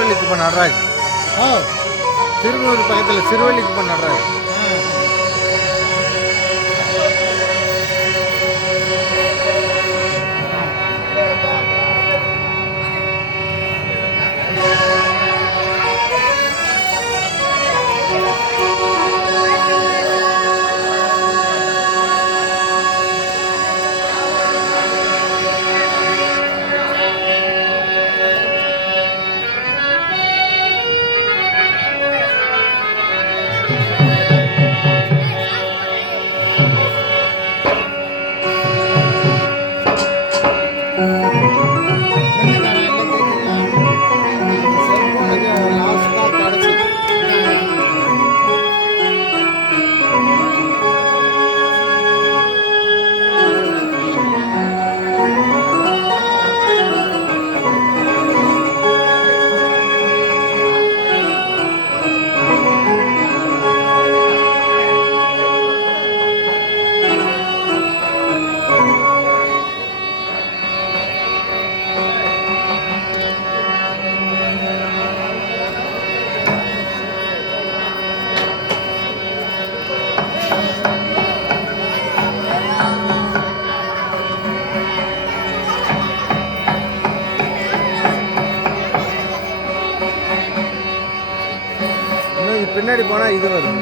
சிறுவள்ளிக்குப்பம் நடராஜ். ஓ திருநூறு பக்கத்தில் சிறுவள்ளிக்குப்பம் நடராஜ். பின்னாடி போனால் இது வரும்.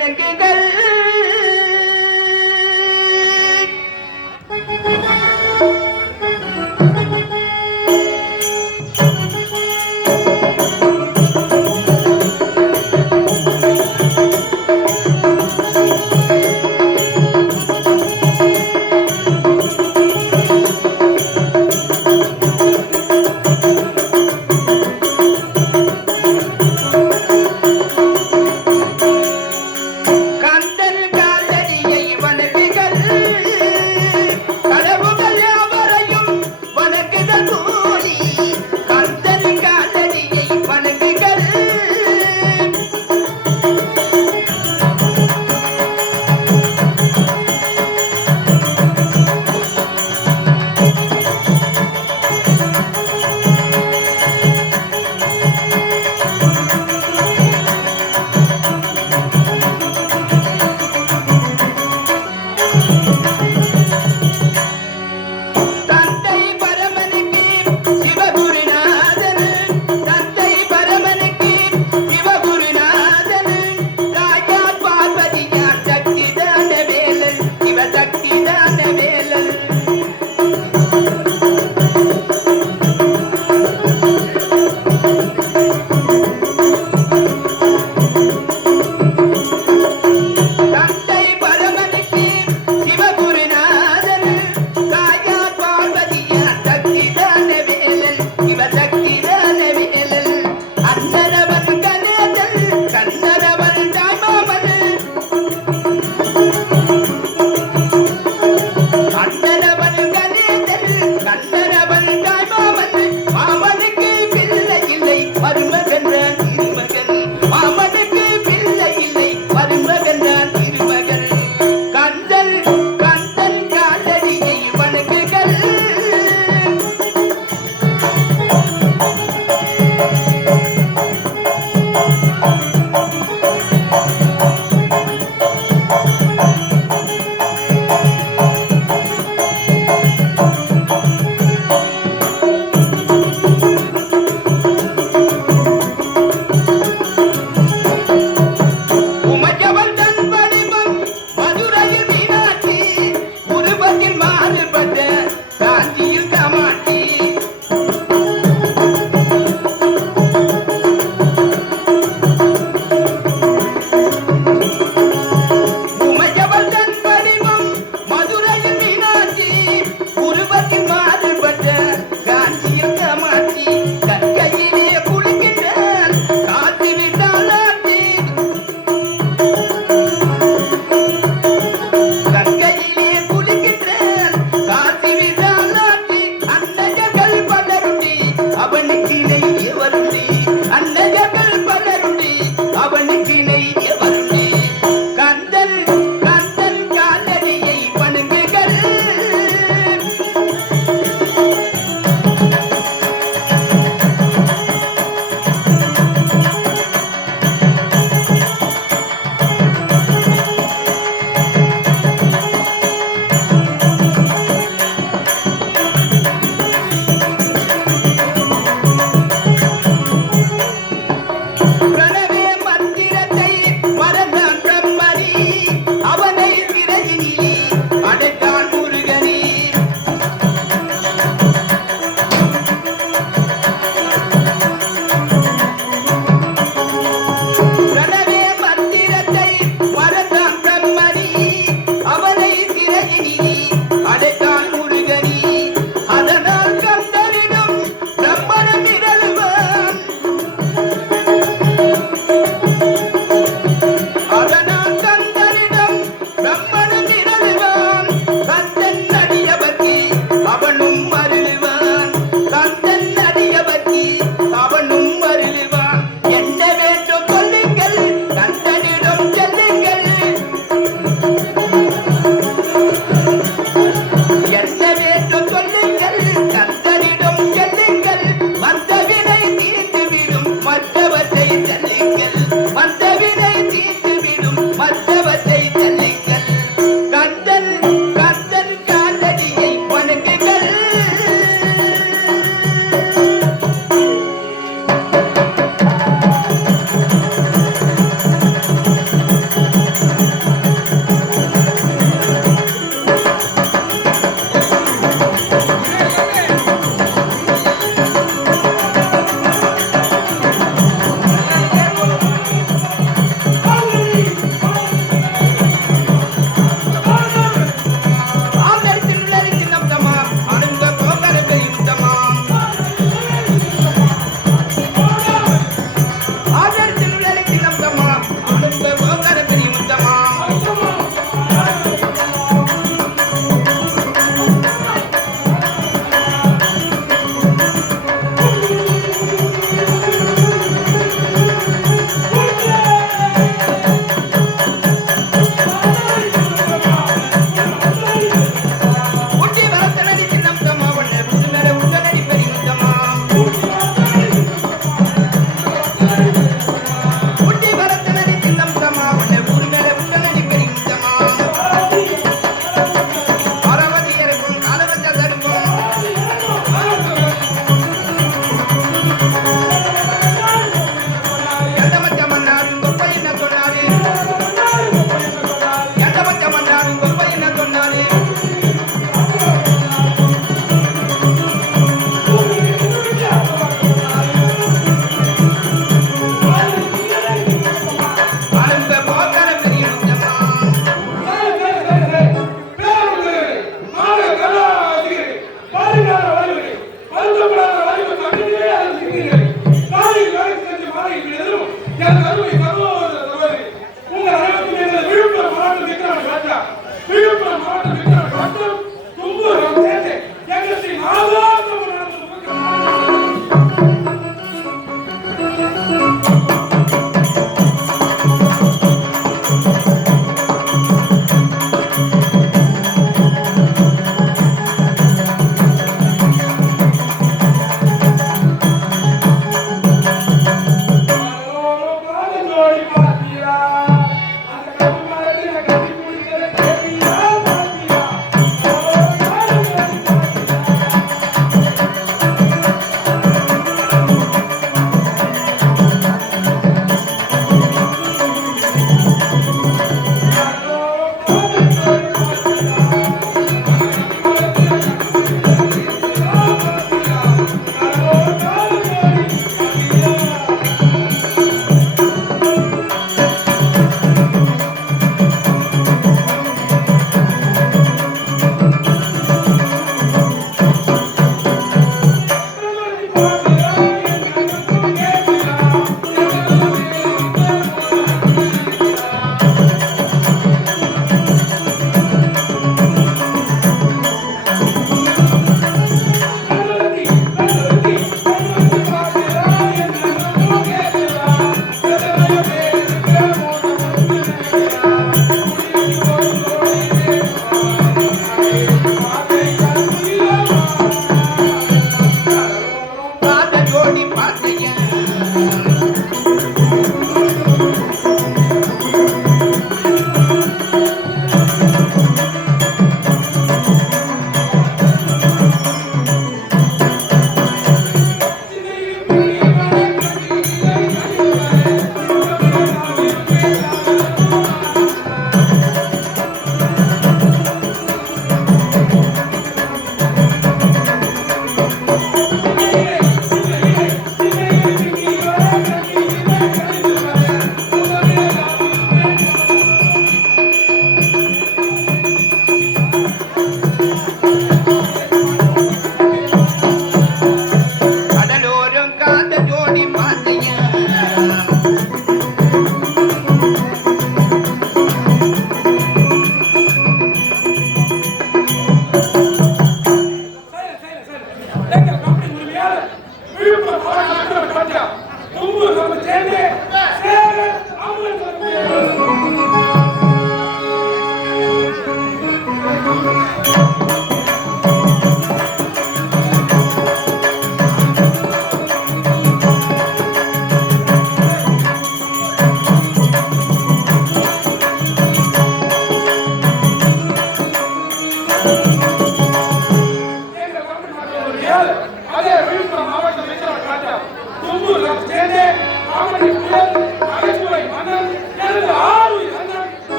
வணங்குங்கள் கந்த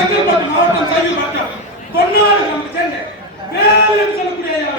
செங்கல்பட்டு மாவட்டம் சைவ வட்டம் பொன்னாடு கிராமத்தை சேர்ந்த வேலு என்று சொல்லக்கூடிய ஐயா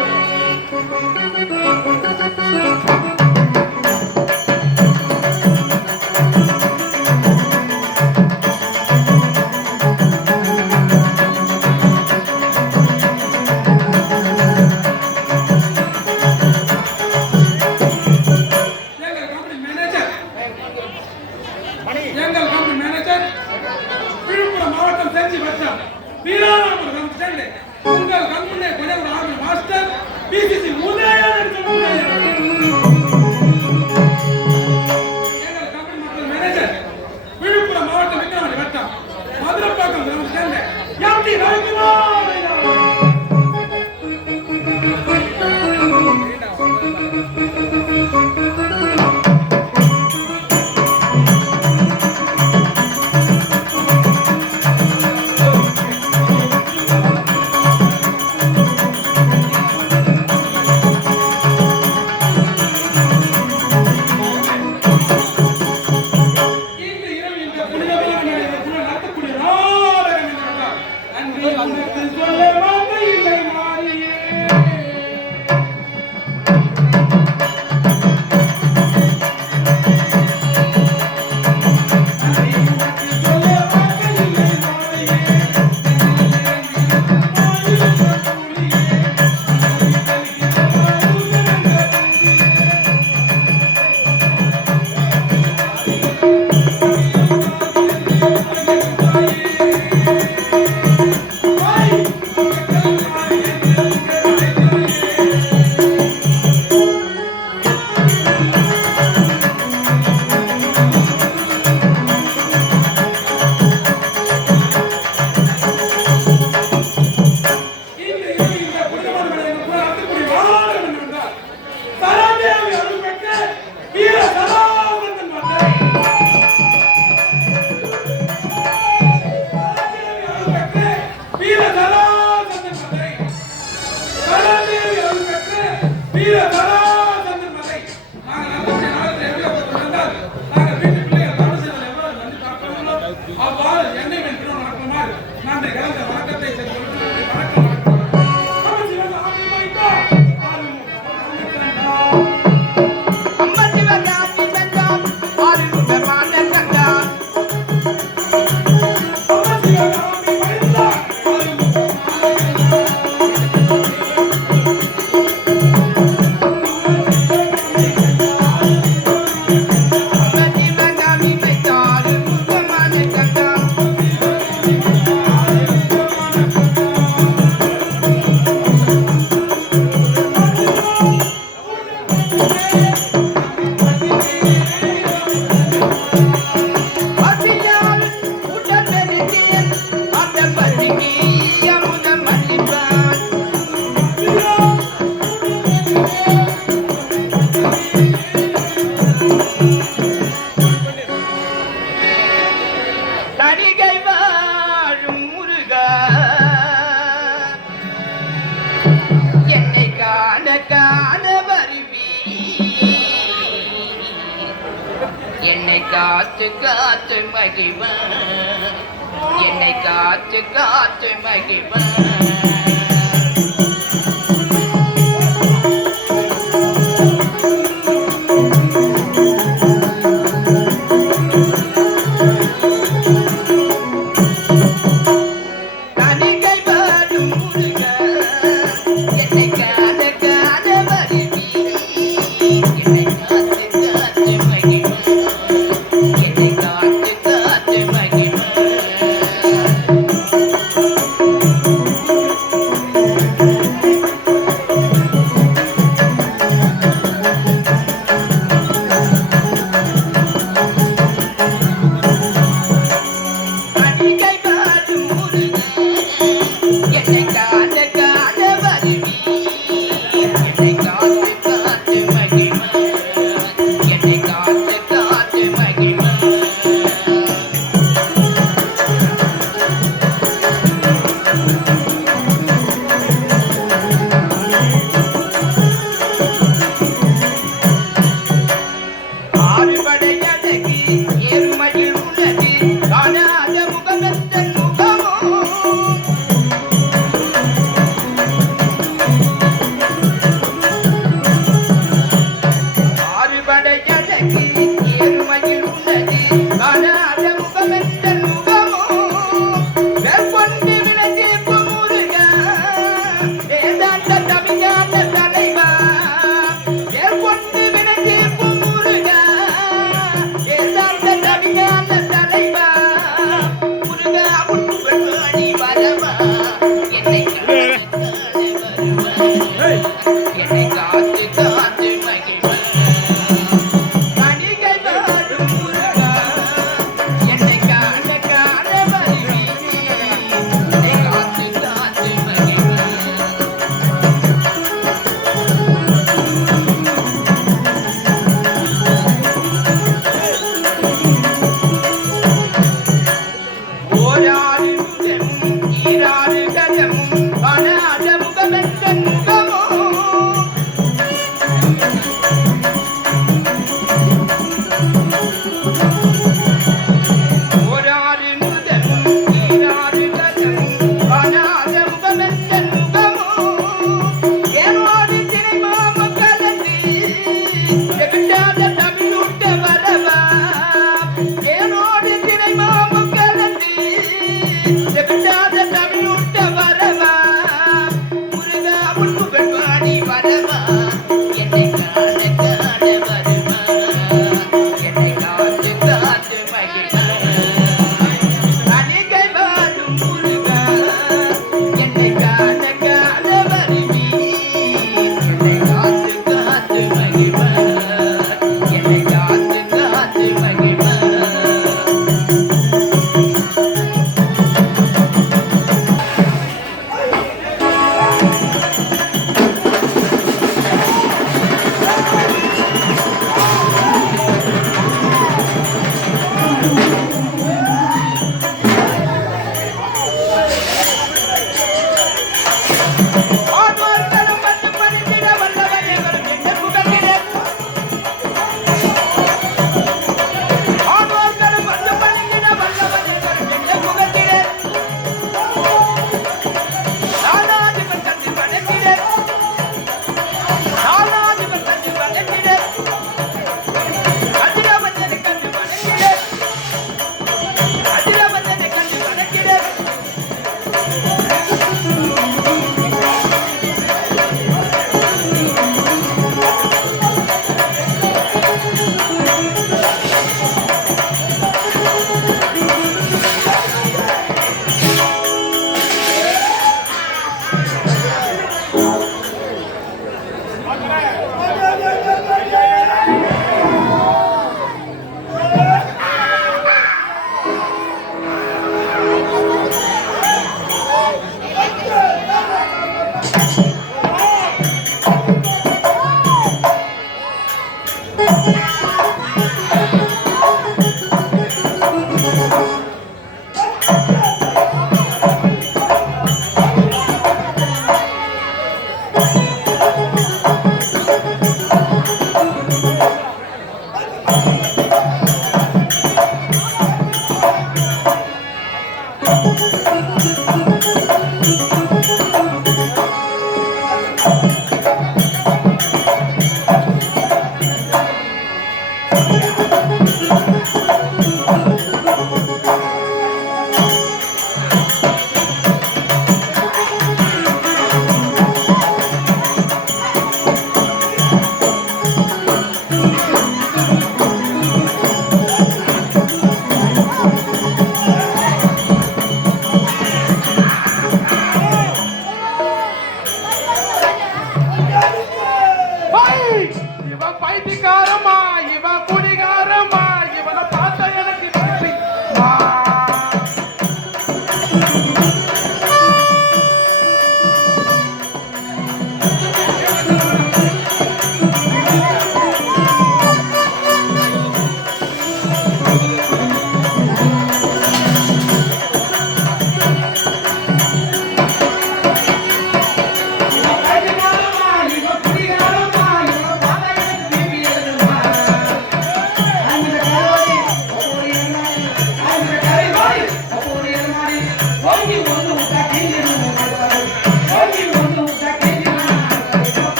உங்கள் கண்முன்னே கொஞ்சம் ஆர்மி மாஸ்டர் பிசிசி உதயன் எங்கள் கம்பெனி மக்கள் மேனேஜர் விழுப்புரம் மாவட்டம் விக்ரமணி வட்டம் மதுரப்பாக்கம் கிராமத்தை சேர்ந்த எம்டி ரவிக்குமார் காத்து காத்து மகிழ்வன் என்னை காத்து காத்து மகிழ்வன் Thank you.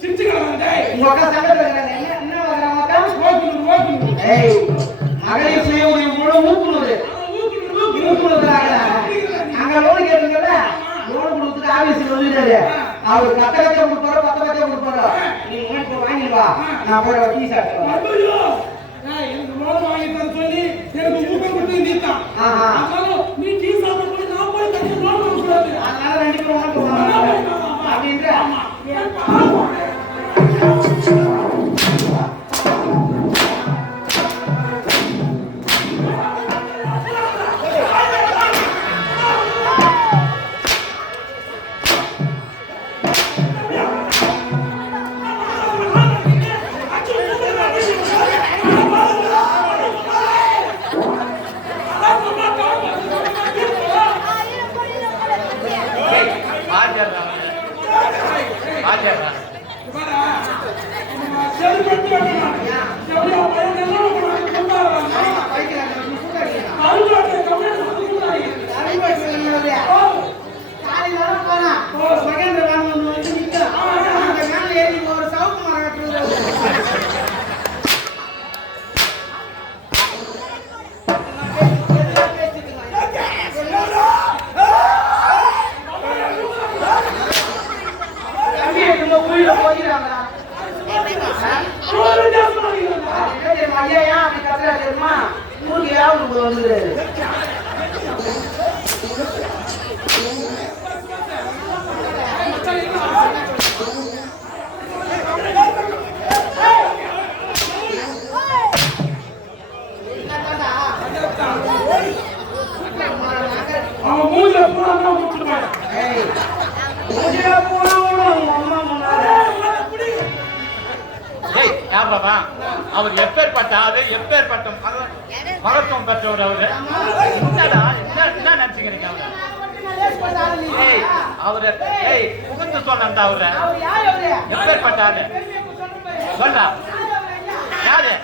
சிரிச்சு கிடந்தாங்க உங்க அக்கா சங்கத்துல இருக்காங்க என்ன வர்றாங்க அக்கா ஓகே ஏய் மகளிர் சுய உதவி குழு ஊக்குனது அங்க லோன் கேட்டீங்கல்ல லோன் கொடுத்துட்டு ஆபீஸ்க்கு வந்துட்டாரு அவர் 10 லட்சம் கொடுப்பாரு 10 லட்சம் கொடுப்பாரு நீ முன்னாடி வாங்கிட்டு வா நான் போய் டீ சாப்பிடுறேன் ஐயோ எனக்கு லோன் வாங்கி தர சொல்லி எனக்கு ஊக்கம் கொடுத்து நீதான் அதனால நீ டீ சாப்பிட போய் நான் போய் தண்ணி லோன் வாங்க கூடாது அதனால ரெண்டு பேரும் வாங்க போறாங்க அப்படின்ற ஆமா அவர் எப்பேற்பட்ட மகத்துவம் பெற்றவர் அவரு என்ன நினைச்சுக்கிறீங்க அவரு புகுந்து சொன்னா அவரு எப்பேற்பட்ட ஆளு சொல்றா யாரு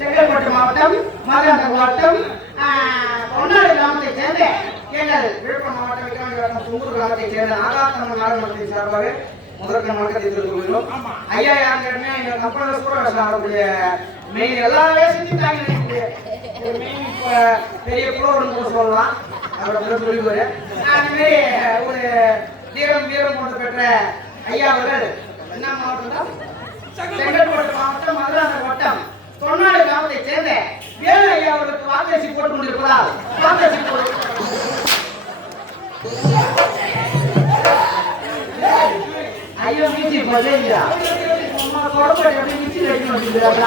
செங்கல்பட்டு மாவட்டம் மதுராந்தகம் மாவட்டம் பொன்னாடி கிராமத்தை சேர்ந்த எங்கள் விழுப்புரம் மாவட்டம் விக்ரவாண்டி வட்டம் தும்பூர் கிராமத்தை சேர்ந்த நாகாத்தம்மன் நாடகத்தின் சார்பாக முதற்க மறக்க தெரிவித்துக் ஆமா. ஐயா யாருன்னு கேட்டீங்கன்னா எங்க கம்பெனில சூப்பர்வைசர் ஆகக்கூடிய மெயின் எல்லா வேலையும் செஞ்சுட்டாங்க. மெயின் இப்ப பெரிய புலவர்னு கூட சொல்லலாம். அவரோட சொல்லிடுவாரு. அந்த மாதிரி ஒரு வீரம் போன்ற பெற்ற ஐயா அவர்கள் என்ன மாவட்டம்? செங்கல்பட்டு மாவட்டம் மதுராந்தகம் வட்டம் தொன்னாடு கிராமத்தைச் சேர்ந்த வேலு ஐயா அவர்களுக்கு வாக்கரிசி போட்டுக் கொண்டிருப்பதால் வாக்கரிசி போட்டு ஐயோ மீச்சி பல்லையா அம்மா தொடர்பு எப்படி மீச்சி ரெடி பண்ணிக்கிறாங்க.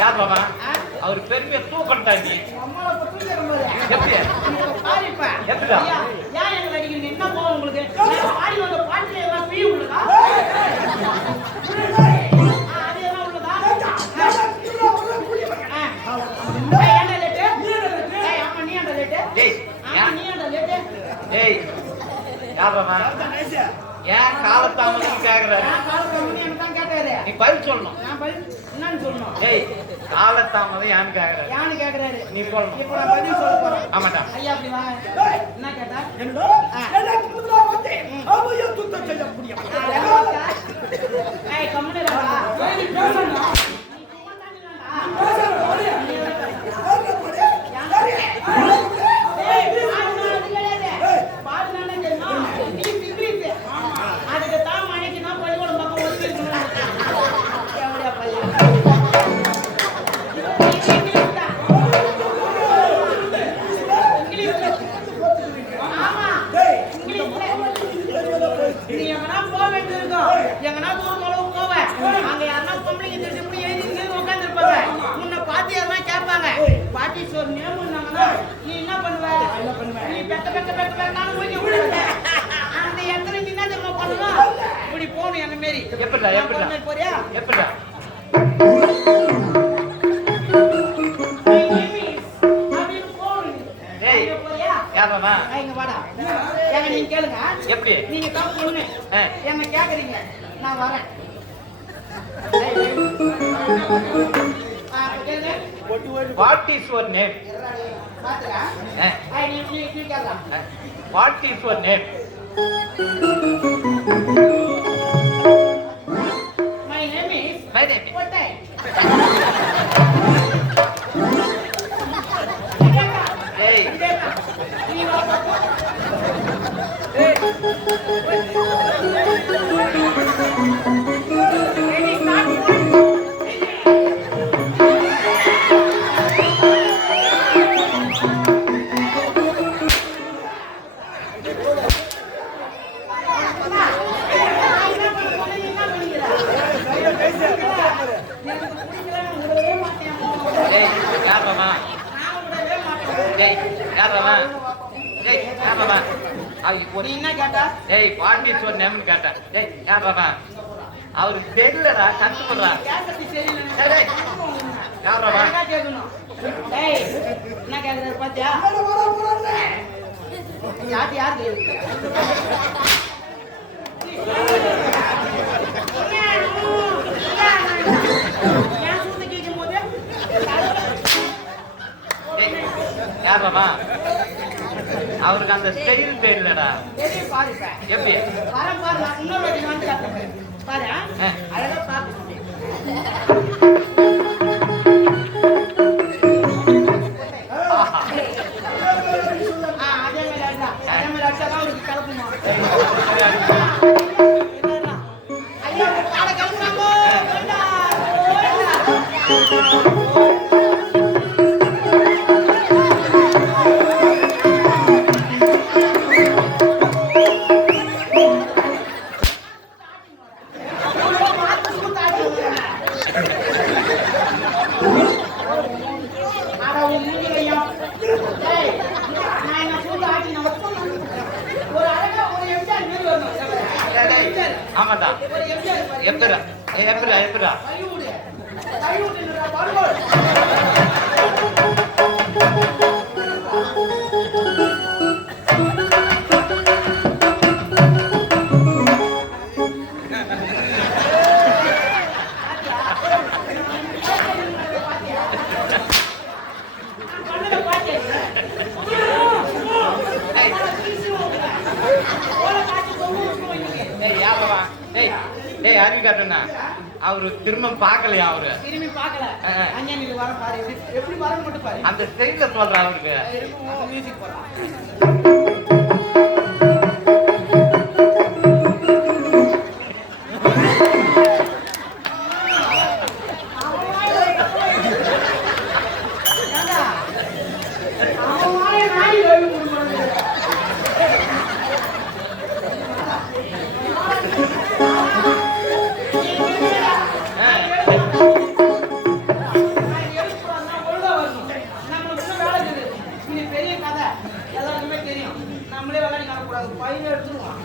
யார் பாபா அவர் பெருமையை தூக்கட்டாங்க. எப்படியா எப்படியா என்ன போகும் உங்களுக்கு? பாடி வந்த பாட்டுல எல்லாம் பீ உள்ளதா? அது எல்லாம் உள்ளதா? ஏன் காலத்தாமதம் கேக்குற? நீ பதில் சொல்லணும். என்னன்னு சொல்லணும்? ஏய் காலத்தாமதம் யான்னு கேக்குற? யான்னு கேக்குறாரு நீ சொல்லணும். இப்ப நான் பதில் சொல்ல போறேன். ஆமாடா. ஐயா அப்படி வாங்க. என்ன கேட்டா? ஏய் கம்முனு இருடா. அதுக்கு தான் மணிக்கு நான் பள்ளிக்கூடம் பக்கம் ஒதுக்கி எவ்வளோ பையன் நீ எங்கன்னா போக வேண்டியிருக்கோம். எங்கன்னா தூரம் அளவு போவேன். அங்க யாருன்னா பொம்பளைங்க தெரிஞ்சு முடி எழுதி உட்கார்ந்து இருப்பாங்க. உன்னை பார்த்து யாருன்னா கேட்பாங்க பாட்டி சோறு நேம் இருந்தாங்கன்னா நீ என்ன பண்ணுவ? நீ பெத்த நானும் முடிக்க கூடாது. அந்த இடத்துல நீ என்ன தெரியுமா பண்ணணும்? இப்படி போகணும் என்ன மாரி. எப்படிடா போறியா? எப்படிடா? இங்க வாடா. ஏங்க நீங்க கேளுங்க. எப்படி? நீங்க தான் பொண்ணு. என்ன கேக்குறீங்க? நான் வரேன். What is your name? பாத்துடா. நீ கேக்கலாம். What is your name? My name is Kotai. Hey. நீ வா. எனக்கு பிடிக்கல. யாரவா நான் விடவே மாட்டேன். டேய் யாரவா டேய் யாரவா நீ என்ன கேட்டா? டேய் வாட் இஸ் யுவர் நேம் கேட்டேன். டேய் யாரவா அவருக்கு தெரியலடா கத்துறா. கேட்கறது சரியில்லை. டேய் டேய் யாரவா என்ன கேட்கணும்? டேய் என்ன கேட்கறது பாத்தியா? யார் கேக்குது? ஏன் சூத்து கேட்கும் போது யாரவா அவருக்கு அந்த ஸ்டைல் தெரியலடா. வெளியே பாரு இப்ப. எப்படி வரம் பாரு, நான் இன்னொரு வாட்டி வந்து காட்டுறேன். பாரு அழகா பார்க்க அதே மாதிரி அடிச்சாதான் அவருக்கு கலப்புமா. ஐயா காலை கலப்புறாங்கோ. ஆமாடா எப்படா எப்படா எப்படா அறிவி காட்டுனா அவரு திரும்ப பாக்கலையா அவரு திரும்பி பார்க்கல. அங்க நீ வர பாரு, எப்படி வர மட்டும் பாரு. அந்த ஸ்டைல சொல்ற அவருக்கு மியூசிக் போறா. நம்மளே விளையாடி காணக்கூடாது. பையன் எடுத்துருவான்.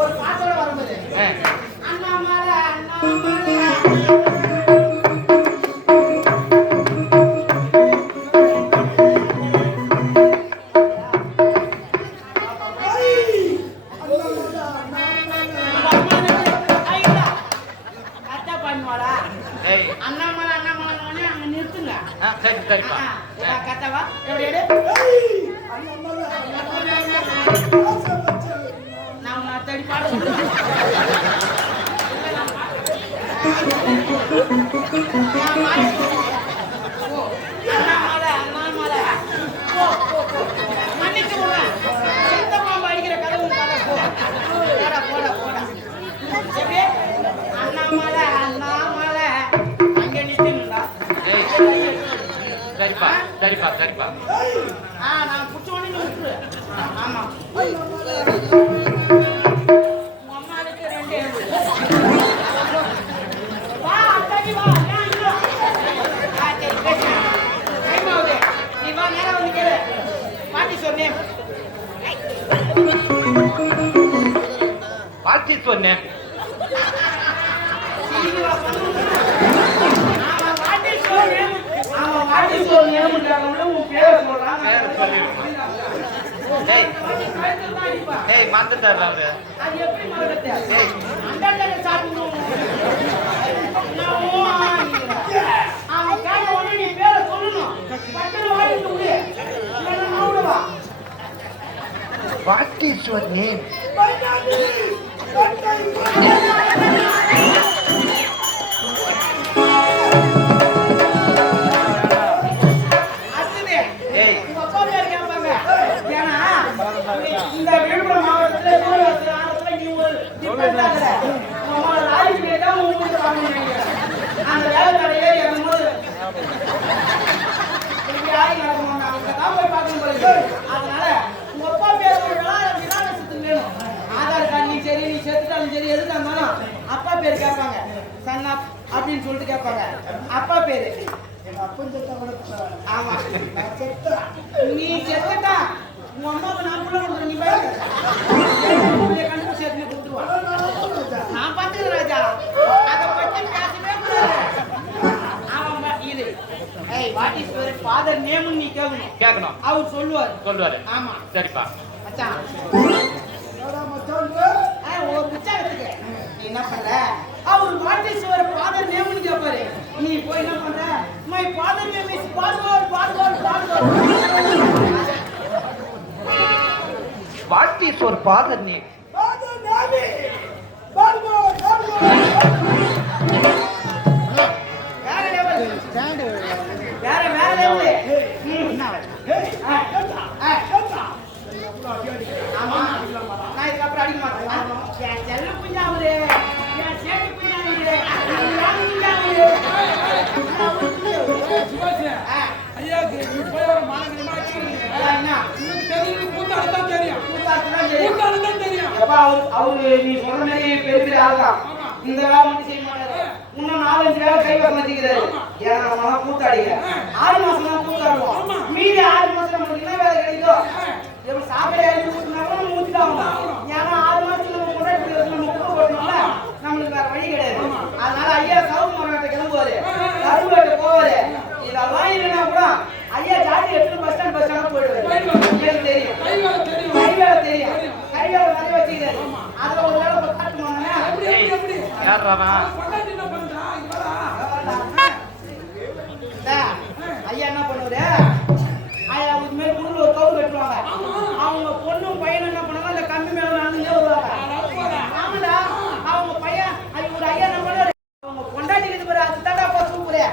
ஒரு பாட்டோட வரும்போது அண்ணாமலை கரெக்டா பண்ணுவாளா? அண்ணாமலை அண்ணாமலை அங்க நிறுத்துங்க. சரி சரிப்பா கரெக்டாவா? எப்படி எடு? நான் தேடி பாடு. அண்ணாமலை அண்ணாமலை மன்னிச்சு விடுறேன். செத்த பாம்பு அடிக்கிற கதவு கதை போட போட போட. எப்படி? அண்ணாமலை அண்ணாமலை அங்க நிறுத்துங்களா? சரிப்பா சரிப்பா சரிப்பா நான் புடிச்ச உடனே விட்டுரு. ஆமா அம்மாவுக்கு 2 வா அத்தாடி வா. நீ வா நேரா வந்து கேளு. பாட்டி சொன்னேன். பாட்டி சொன்னேன் மாத்துட்டாரு அவரு. What is your name? Chana அப்படின்னு சொல்லிட்டு கேட்பாங்க. அப்பா பேரு ஆமா நீ செத்தா உங்க அம்மாவுக்கு நான் புள்ள கொடுக்குறேன். நீ கண்டுபிடிச்சு எடுத்து கொடுத்துருவான். நான் பார்த்துக்கிறேன் ராஜா. அதை பத்தி பேசவே கூடாது. ஆமா இது what is your father name நீ கேட்கணும். அவர் சொல்லுவாரு. ஆமா சரிப்பா மச்சான். ஒரு புத்தகத்துக்கு நீ என்ன பண்ற? அவர் வாட் இஸ் யுவர் ஃபாதர் நேம்னு கேட்பாரு. நீ போய் என்ன பண்ற? மை ஃபாதர் நேம் இஸ் பாஸ்கோல். What is your father name? வேற லெவல். ஆமா நான் இதுக்கப்புறம் அடிக்க மாட்டேன். என் செல்ல குஞ்சா அவரு, என் சேட்டு குஞ்சா அவரு, ஐயா நீ போய் ஒரு மாநகரமா தெரியும். கூத்தாடுதான் தெரியும். அவரு நீ சொன்ன மாதிரி பெரிய ஆள்தான். இந்த வேலை மட்டும் செய்ய மாட்டாரு. இன்னும் 4-5 வேலை கை வர மாட்டேங்கிறாரு. ஏன்னா நம்ம கூத்தாடிங்க 6 மாசம் தான் கூத்தாடுவோம். மீதி 6 மாசம் நமக்கு என்ன வேலை கிடைக்கும்? எப்படி சாப்பிட ஊற்றினா கூட நம்ம ஊற்றிட்டாங்க. ஏன்னா 6 மாசத்துல நம்ம கொண்டாடி நம்ம குப்பை போட்டோம்ல, நம்மளுக்கு வேற வழி கிடையாது. அதனால ஐயா சவுக்கு மரத்தை கிளம்புவாரு, கரும்பு வெட்ட போவாரு. இதெல்லாம் இல்லைன்னா கூட ஐயா ஜாதி எடுத்து பஸ் ஸ்டாண்ட் போயிடுவாரு. எனக்கு தெரியும். கை வேலை தெரியும். கை வேலை நிறைய வச்சுக்கிறாரு. அதுல ஒரு வேலை காட்டுவாங்க. ஐயா என்ன பண்ணுவாரு? ஐயா அதுக்கு மேல குடும்பம் ஒரு கவுரு கட்டுவாங்க. அவங்க பொண்ணும் பையனும் என்ன பண்ணுவாங்க? அந்த கம்பி மேல நடந்துட்டே வருவாங்க. ஆமாடா அவங்க பையன் ஒரு ஐயா என்ன பண்ணுவாரு? அவங்க கொண்டாட்டிக்கிட்டு பாரு, அது தாண்டா போ சூப்பரே.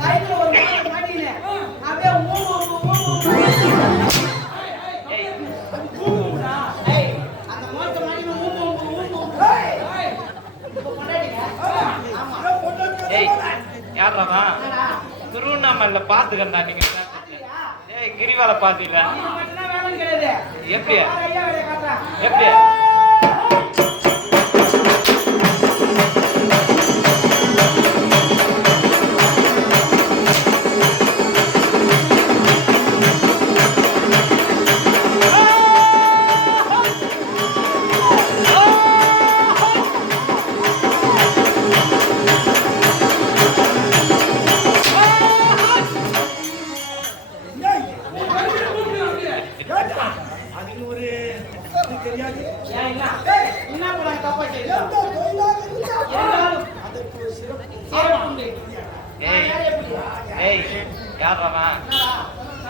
கையில ஒரு மாட்டினு அப்படியே அந்த மோத்த மாட்டி திருவண்ணாமலை பாத்துக்கண்டா நீங்க. கிரிவாலை பாத்தீங்களா? எப்படி எப்படி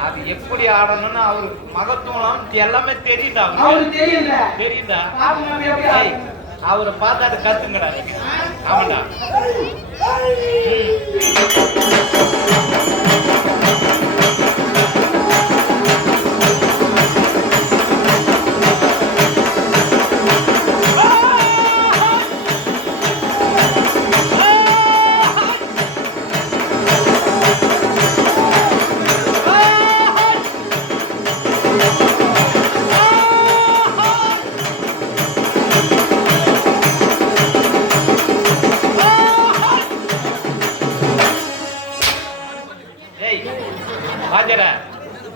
அது எப்படி ஆடணும்னு அவரு மகத்துவம் எல்லாமே தெரியுதா? தெரியுதா? அவரை பார்த்து அதை கத்துங்கடா. ஆமாடா.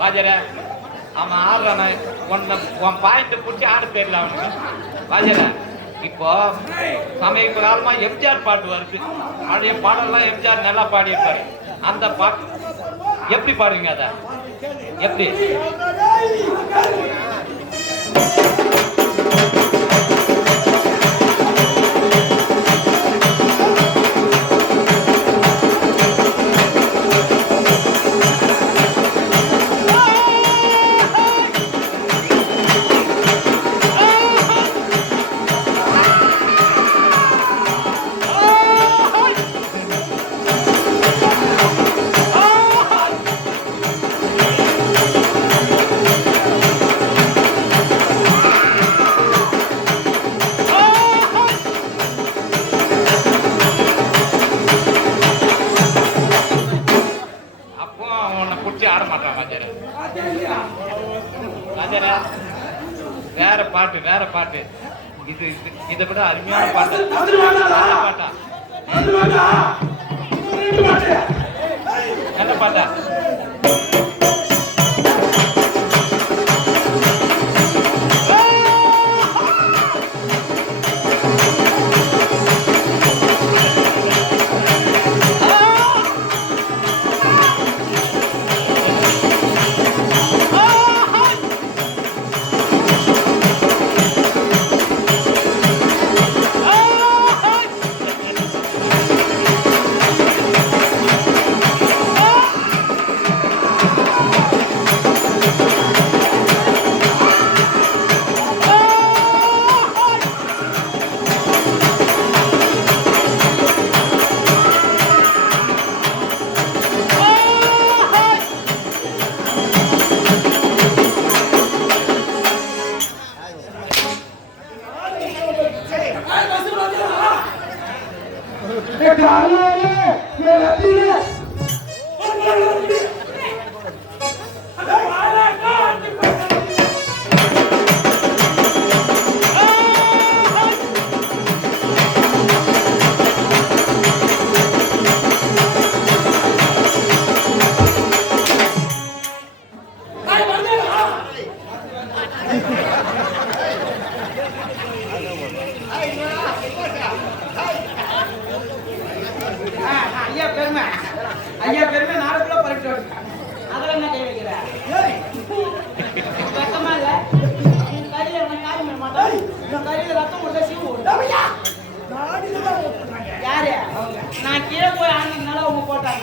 வாஜர அவன் ஆடுறான உன் பாயிண்ட் பிடிச்சி ஆட தெரியல அவனுக்கு. வாஜர இப்போ சமீப காலமா எம்ஜிஆர் பாட்டு வருது. பழைய பாடலாம் எம்ஜிஆர் நல்லா பாடியிருப்பாரு. அந்த பாட்டு எப்படி பாடுவீங்க? அத எப்படி? வேற பாட்டு இது இதை விட அருமையான பாட்டு பாட்டா அது மாட்டா ரெண்டு மாட்டு என்ன பாட்டா ஐயா பெருமை நாடுக்குள்ள பறிட்டு அதுல என்ன கை வைக்கிற வெக்கமா இல்ல கையில காரி மாட்டோம் கையில ரத்தம் கொடுத்தா சீவு யாரு நான் கீழே போய் ஆண்டினால அவங்க போட்டாங்க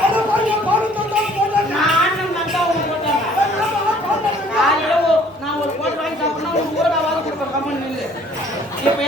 நான் ஆண்டம் தான் அவங்க போட்டாங்க காலையில நான் ஒரு கோட்டை வாங்கி சாப்பிடணும் ஒரு ஊரகாவது கொடுப்பேன் கம்மன் நெல்லு இப்ப